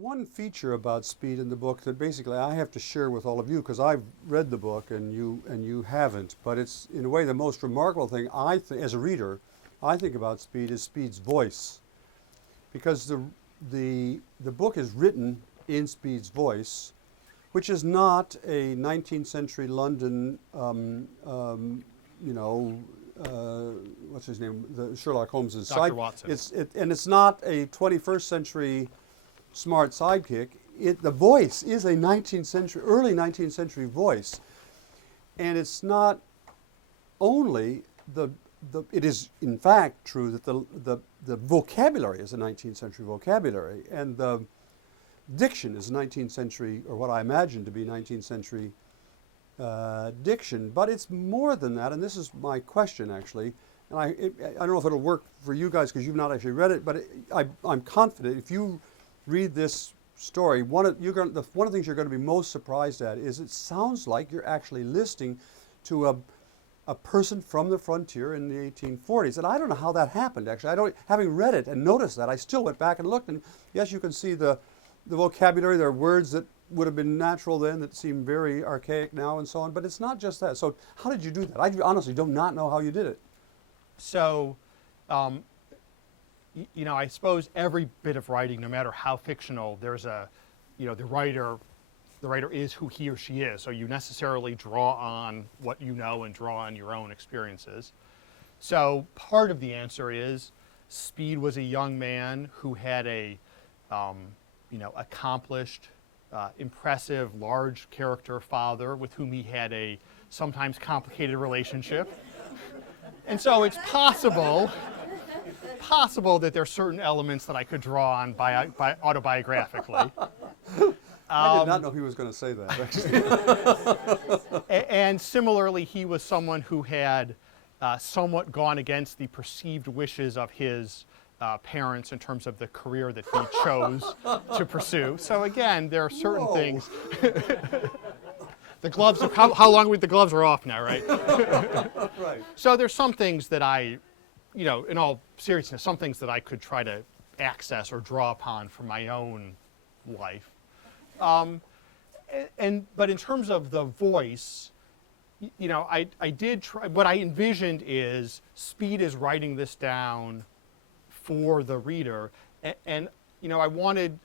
one feature about speed in the book that basically I have to share with all of you because I've read the book and you haven't. But it's in a way the most remarkable thing as a reader I think about Speed is Speed's voice, because the book is written in Speed's voice, which is not a 19th century London, what's his name, the Sherlock Holmes's Dr. Watson. And it's not a 21st century smart sidekick. The voice is a early 19th century voice, and it's not only it is in fact true that the vocabulary is a 19th century vocabulary, and the diction is 19th century, or what I imagine to be 19th century diction. But it's more than that, and this is my question actually. And I don't know if it'll work for you guys because you've not actually read it, but I'm confident if you read this story, one of the things you're going to be most surprised at is it sounds like you're actually listening to a person from the frontier in the 1840s. And I don't know how that happened, actually. Having read it and noticed that, I still went back and looked, and yes, you can see the vocabulary. There are words that would have been natural then that seem very archaic now and so on, but it's not just that. So how did you do that? I honestly do not know how you did it. So, I suppose every bit of writing, no matter how fictional, there's the writer is who he or she is. So you necessarily draw on what you know and draw on your own experiences. So part of the answer is Speed was a young man who had a, accomplished, impressive, large character father with whom he had a sometimes complicated relationship. And so it's possible that there are certain elements that I could draw on by autobiographically. I did not know he was going to say that. And similarly, he was someone who had somewhat gone against the perceived wishes of his parents in terms of the career that he chose to pursue. So again, there are certain things. The gloves, how long the gloves are off now, right? Right. So there's some things that in all seriousness, some things that I could try to access or draw upon for my own life. But in terms of the voice, I did try. What I envisioned is Speed is writing this down for the reader, and I wanted,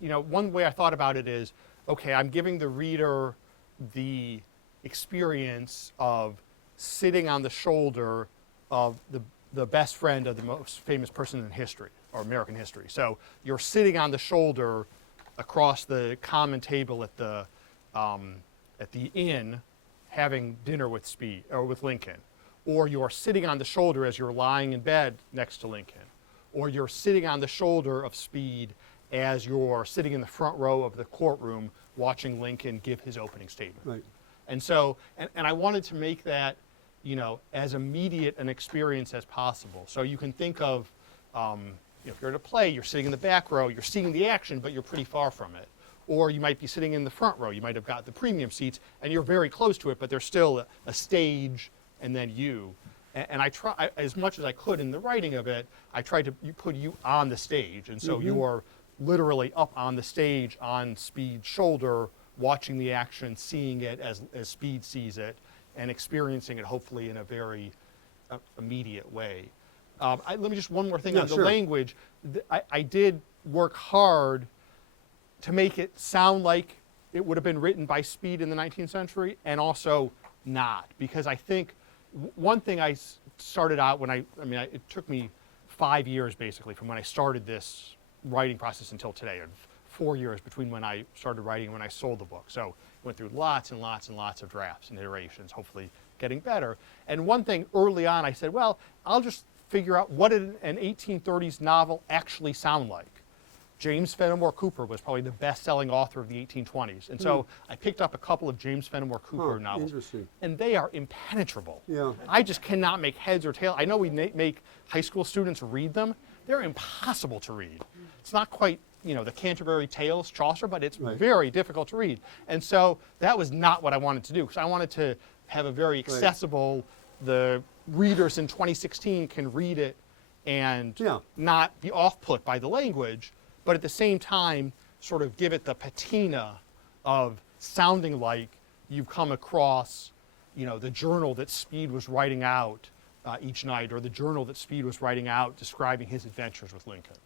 one way I thought about it is, okay, I'm giving the reader the experience of sitting on the shoulder of the best friend of the most famous person in history, or American history. So you're sitting on the shoulder across the common table at the inn having dinner with Speed, or with Lincoln. Or you're sitting on the shoulder as you're lying in bed next to Lincoln. Or you're sitting on the shoulder of Speed as you're sitting in the front row of the courtroom watching Lincoln give his opening statement. Right. And so, and I wanted to make that, as immediate an experience as possible. So you can think of, if you're at a play, you're sitting in the back row, you're seeing the action, but you're pretty far from it. Or you might be sitting in the front row, you might have got the premium seats, and you're very close to it, but there's still a stage and then you. And I try, as much as I could in the writing of it, I tried to put you on the stage. And so you are literally up on the stage on Speed's shoulder, watching the action, seeing it as Speed sees it, and experiencing it hopefully in a very immediate way. Let me just one more thing on the language. I did work hard to make it sound like it would have been written by Speed in the 19th century, and also not, because I think one thing I started out it took me 5 years basically from when I started this writing process until today, and 4 years between when I started writing and when I sold the book. So went through lots and lots and lots of drafts and iterations, hopefully getting better. And one thing early on I said, well, I'll just figure out what did an 1830s novel actually sound like. James Fenimore Cooper was probably the best-selling author of the 1820s. And so I picked up a couple of James Fenimore Cooper novels. And they are impenetrable. Yeah. I just cannot make heads or tails. I know we make high school students read them. They're impossible to read. It's not quite, the Canterbury Tales, Chaucer, but it's very difficult to read. And so that was not what I wanted to do, because I wanted to have a very accessible, the readers in 2016 can read it and not be off-put by the language, but at the same time, sort of give it the patina of sounding like you've come across, the journal that Speed was writing out each night, or the journal that Speed was writing out describing his adventures with Lincoln.